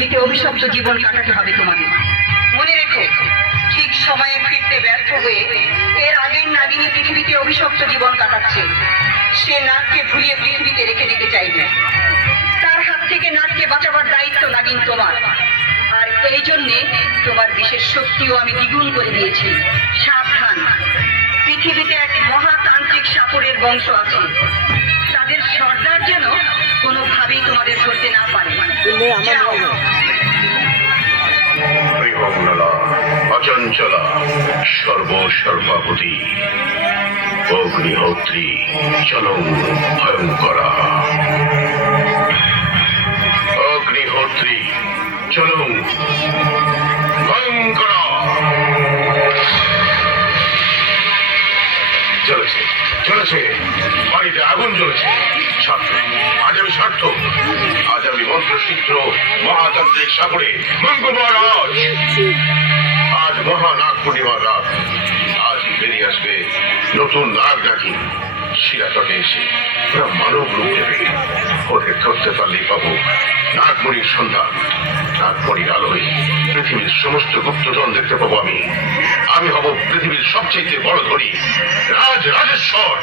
পৃথিবীতে অভিশপ্ত জীবন কাটাতে হবে তোমাকে। মনে রেখো, ঠিক সময়ে ফিরতে ব্যর্থ হয়ে এর আগের নাগিনী পৃথিবীতে অভিশপ্ত জীবন কাটাচ্ছে। সে নাগকে ভুলিয়ে পৃথিবীতে রেখে দিতে চাইবে। তার হাত থেকে নাগকে বাঁচাবার দায়িত্ব নাগিন তোমার। আর এই জন্যে তোমার বিশেষ শক্তিও আমি দ্বিগুণ করে দিয়েছি। সাবধান, পৃথিবীতে এক মহাতান্ত্রিক সাপুরের বংশ আছে। তাদের সর্দার যেন কোনোভাবেই তোমাদের ধরতে না পারে। যাও। অচঞ্চলা সর্বসর্বাপতি অগ্নিহোত্রী চলং ভয়ঙ্করা। অগ্নিহোত্রী চলং ভয়ঙ্করা। চলেছে চলেছে, বাড়িতে আগুন জ্বলেছে। আজ আমি সার্থক, আজ আমি মন্ত্রসিদ্ধ মহাতান্ত্রিক সাগরে মঙ্গলরাজ। আজ মহানাগ পূর্ণিমার রাত, আজ বেরিয়ে আসবে নতুন নাগ নাকি শিরাতটে এসে ওরা মানব রূপ দেবে। ওদের ধরতে পারলেই পাবো নাগমণির সন্ধান। নাগমণির আলোয় পৃথিবীর সমস্ত গুপ্তধন দেখতে পাবো আমি। আমি হব পৃথিবীর সবচেয়ে বড় ধনী, রাজ রাজেশ্বর।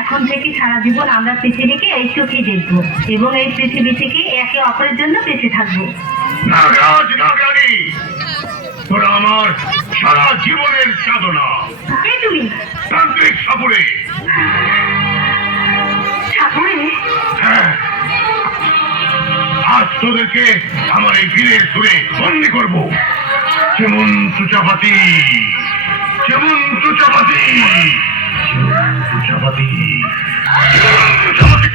এখন থেকে সারা জীবন আমরা পৃথিবীকে এই চোখে দেখবো এবং এই পৃথিবী থেকে একে অপরের জন্য বেঁচে থাকবো। নাগরাজ, নাগরানী, তোরা আমার সারা জীবনের সাধনা। তুমি তান্ত্রিক সাপুরে। সাপুরে? হ্যাঁ, আজ তোদেরকে আমার এই বীরের সুরে বন্দি করবো। যেমন চুচাপাতি, যেমন চুচাপাতি, চুচাপাতি, চুচাপাতি।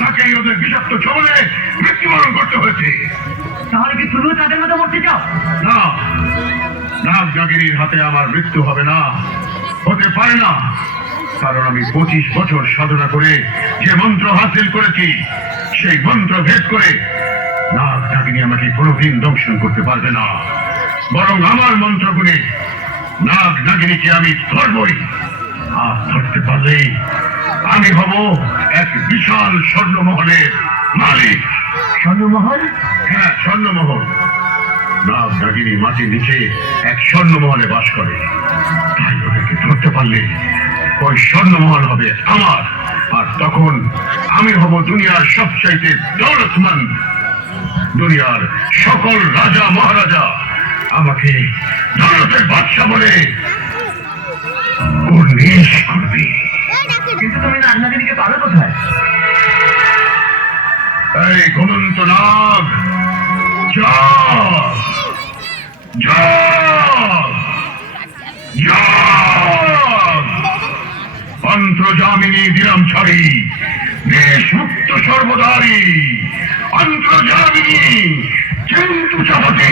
তাকেই ওদের বিষাক্ত ছবলে মৃত্যুবরণ করতে হয়েছে। তাহলে কি তুমিও তাদের মতো মরতে চাও? না, নাগ নাগিনীর হাতে আমার মৃত্যু হবে না, হতে পারে না। কারণ আমি 25 বছর সাধনা করে যে মন্ত্র হাসিল করেছি, সেই মন্ত্র ভেদ করে নাগ নাগিনী আমাকে কোনোদিন দংশন করতে পারবে না। বরং আমার মন্ত্র গুণে নাগ নাগিনীকে আমি ধরবই। আর ধরতে পারলে আমি হব এক বিশাল স্বর্ণমহলের মালিক। স্বর্ণমহল? হ্যাঁ, স্বর্ণমহল। নাগ নাগিনী মাটির নিচে এক স্বর্ণমহলে বাস করে। তাই ওদেরকে ধরতে পারলে ওই স্বর্ণমহল হবে আমার। আর তখন আমি হব দুনিয়ার সবচাইতে দৌলতমন্দ। দুনিয়ার সকল রাজা মহারাজা আমাকে দৌলতের বাদশা বলে উর্নিশ করবে। কিন্তু তুমি নাগনাগিনীকে পাবে কোথায়? এই ঘুমন্ত নাগ, জাগ, জাগ, জাগ। অন্তর্জামিনী দিলাম ছাড়ি, দেশ মুক্ত সর্বদারি। অন্তর্জামিনী কিন্তু চাপাতি।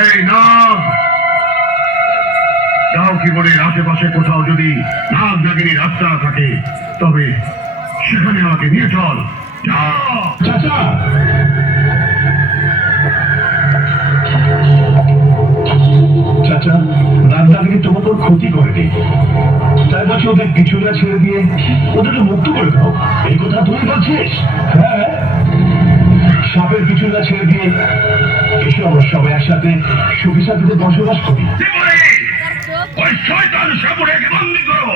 এই নাগ, যাও কি বলে আশেপাশে কোথাও যদি নাগ নাগিনীর আত্মা থাকে তবে সেখানে আমাকে নিয়ে চল। চাচা, চাচা, নাগনাগিনী তোমার কোনো ক্ষতি করেনি, তাই বলছি ওদের পিছুরা ছেড়ে দিয়ে ওদেরকে মুক্ত করে দাও। এই কথা তুমি বলছিস? হ্যাঁ, সাপের পিছুরা ছেড়ে দিয়ে এসো আমরা সবাই একসাথে সুখী শান্তিতে বসবাস করি। ওই শয়তান সাপুড়েকে বন্দি করো।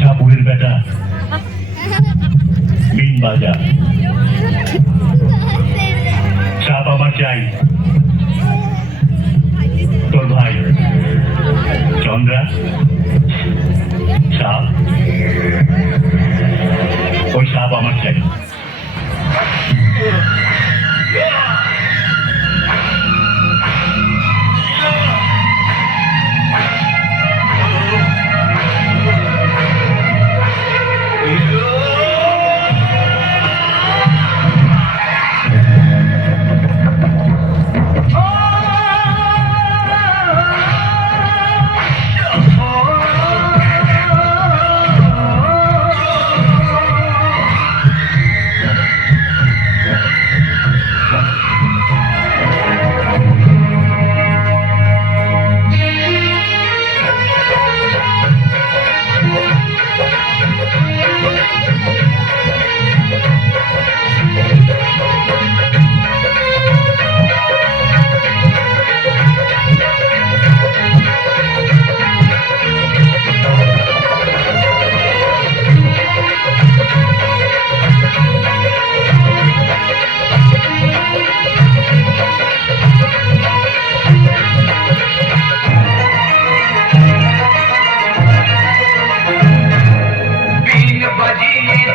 ঠাকুরের বেটা বিন বাজা, সাপ আমার চাই। তোর ভাই চন্দ্রা, সাপ, ওই সাপ আমার চাই।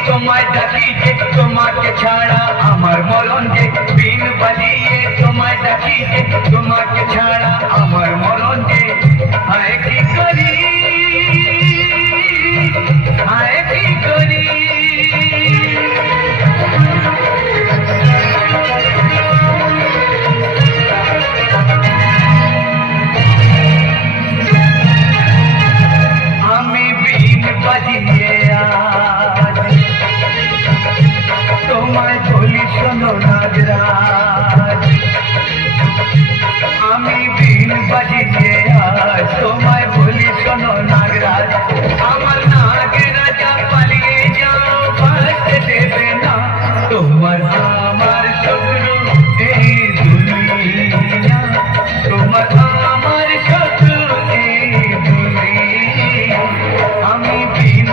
তোমায় ডাকি যে তোমাকে ছাড়া আমার মরণ যে, বিন বাজিয়ে তোমায় ডাকি যে তোমাকে ছাড়া আমার মরণ যে। হায় কি করি, হায় কি করি। আমি বিন বাজিয়ে তোমায় বলি শোনো নাগরাজ, আমি বিন বাজিয়ে আজ তোমায় বলি শোনো নাগরাজ। আমার নাগরাজা পালিয়ে যাও, বাঁচতে দেবে না তোমার আমার শত্রু এই দুনিয়া, তোমার আমার শত্রু এই দুনিয়া। আমি বিন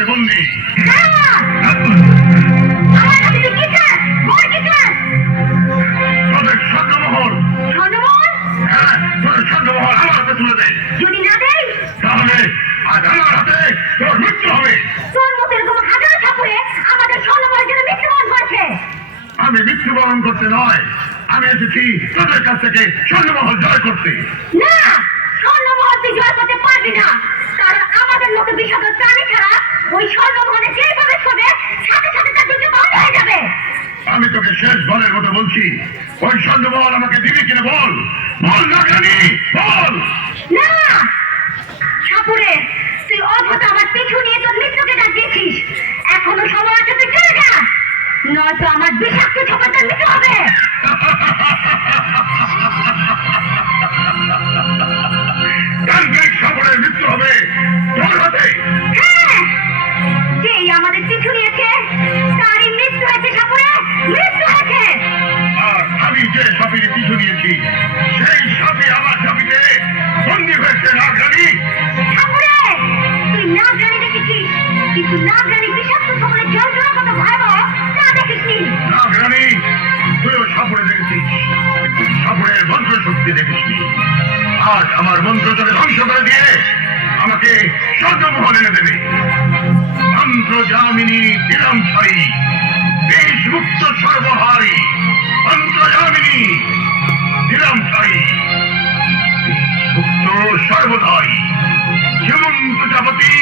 হাতে বন্দি। আমার কাছে তুই কি চাস? বল কি চাস? তোদের স্বর্ণমহল, স্বর্ণমোহন হ্যাঁ তোদের স্বর্ণমহল আমার হাতে তুলে দে। যদি না দেই তাহলে আজ আমার হাতে তোর মৃত্যু হবে। তোর মতো এরকম হাজার ঠাকুরে আমাদের স্বর্ণমোহনের জন্য মৃত্যুবরণ করছে। আমি মৃত্যুবরণ করতে নয়, আমি এসেছি তোদের কাছ থেকে স্বর্ণমহল জয় করতে। না, স্বর্ণমহল তুই জয় করতে পারবি না, কারণ আমাদের মতো বিষাদর প্রাণী ছাড়া ওই স্বর্ণমহলে যেই প্রবেশ করবে সাথে সাথে তার দুটো বন্ধ হয়ে যাবে। আমি তোকে শেষ বলের মতো বলছি, ওই স্বর্ণমহল আমাকে দিবি কিনা বল। বল না জানি, বল। না ঠাকুরে, তুই অযথা আমার পিছু নিয়ে তোর মৃত্যুকে ডাক দিয়েছিস। এখনো সময় আছে, তুই চলে যা, নয়তো আমার বিষাক্ত ছোপার তোর মৃত্যু হবে। তান্ত্রিক সাপড়ের মৃত্যু হবে তোর হাতে। হ্যাঁ, যেই আমাদের পিছু নিয়েছে তারই মৃত্যু হয়েছে ঠাকুরে, মৃত্যু হয়েছে। আর আমি যে সাপের পিছু নিয়েছি সেই সাপে আমার ঝাঁপিতে বন্দী হয়েছে নাগরানী। ঠাকুরে, তুই নাগরানী দেখেছিস, কিন্তু নাগরানী বিষাক্ত ছোপের যন্ত্রণা কত ভয়াবহ তা দেখিসনি। নাগরানী, তুইও সাপড়ে দেখেছিস, কিন্তু সাপড়ের মন্ত্র শক্তি দেখিসনি। আজ আমার মন্ত্র তোকে ধ্বংস করে দিয়ে আমাকে স্বর্ণমহল এনে দেবে। অন্তর্যামিনী বিরামশায়ী, দেশ মুক্ত সর্বহারী, অন্তর্যামিনী বিরামশায়ী, মুক্ত সর্বদায়ী, যেমন প্রজাপতি।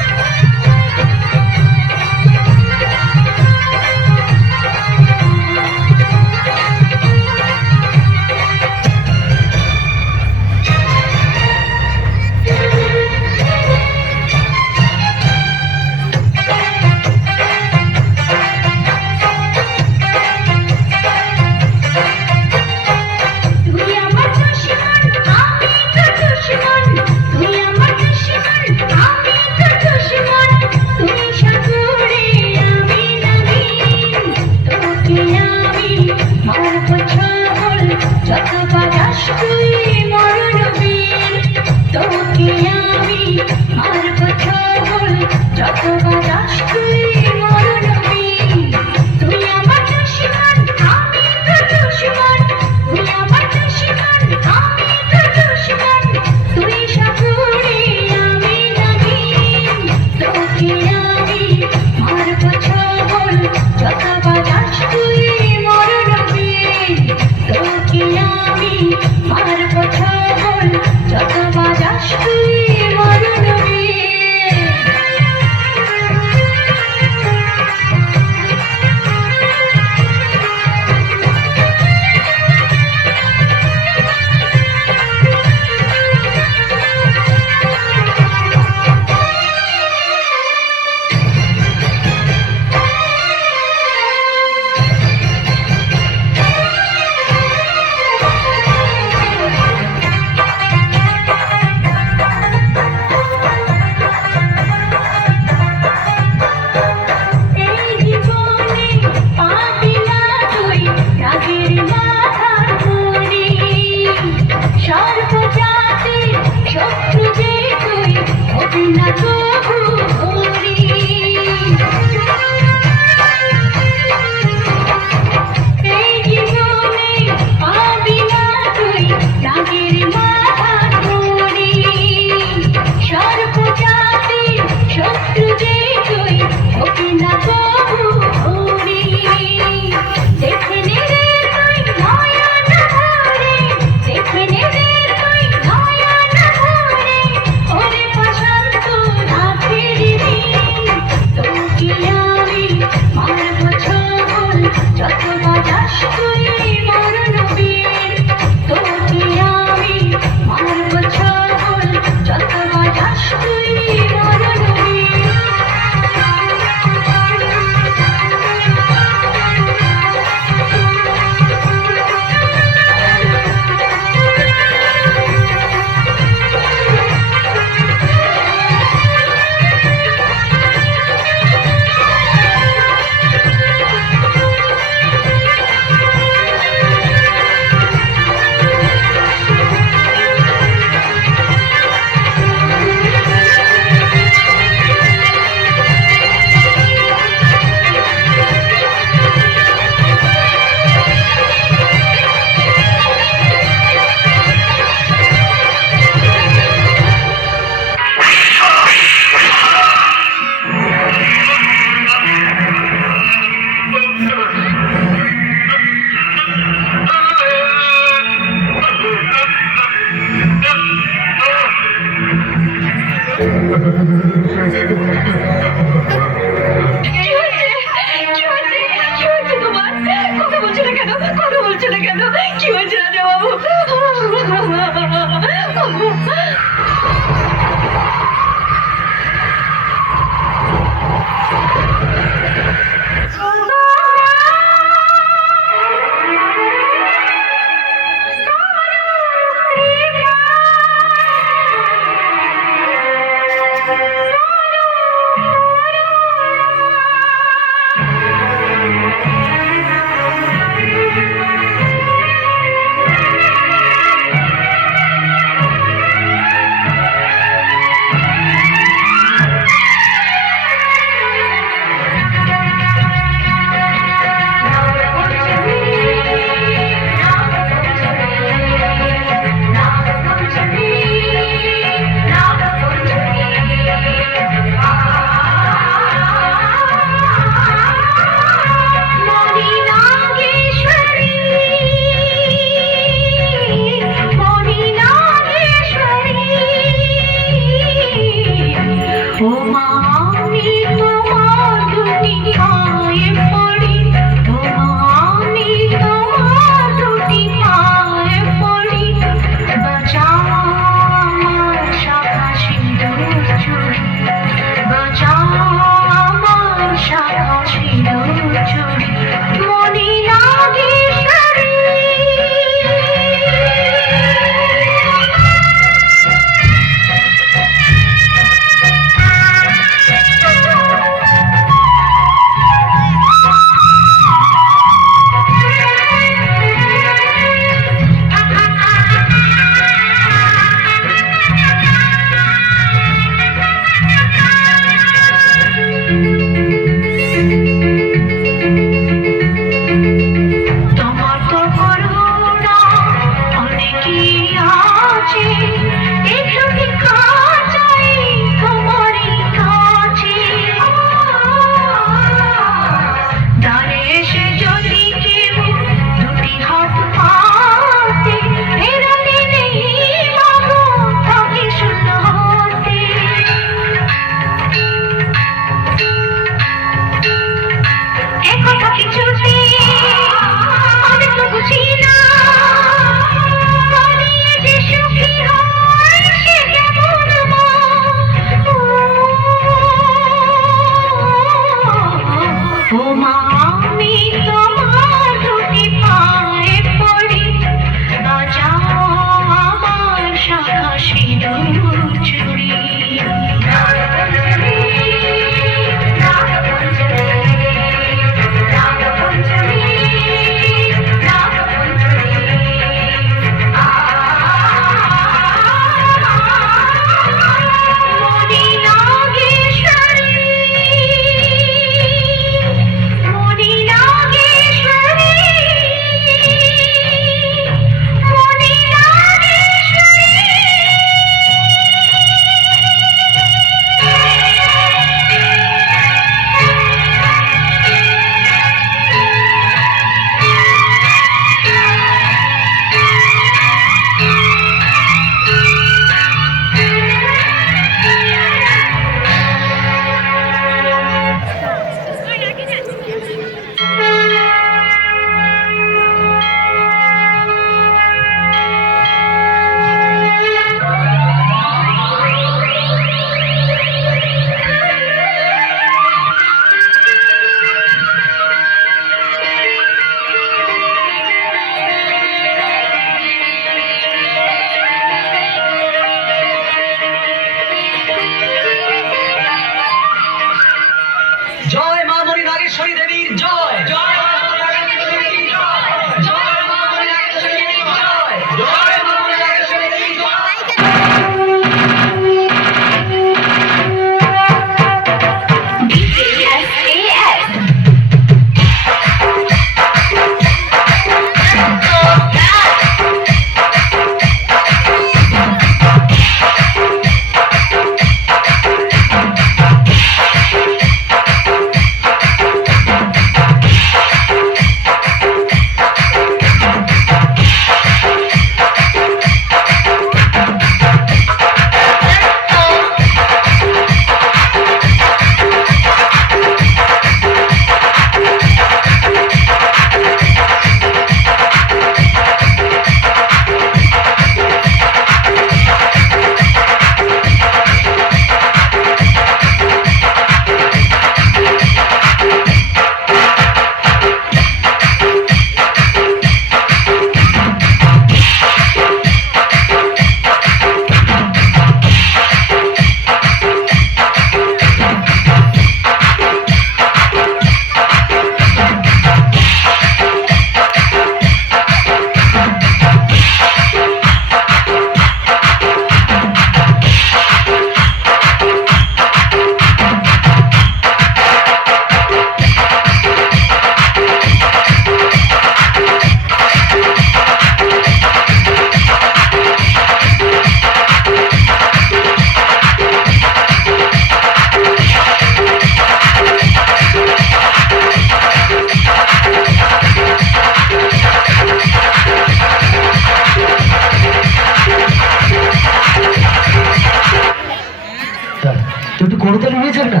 করতালি হয়ে যাক না,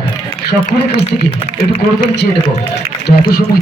সকলের কাছ থেকে একটু করতালি চেয়ে নেবো। তো এত সময়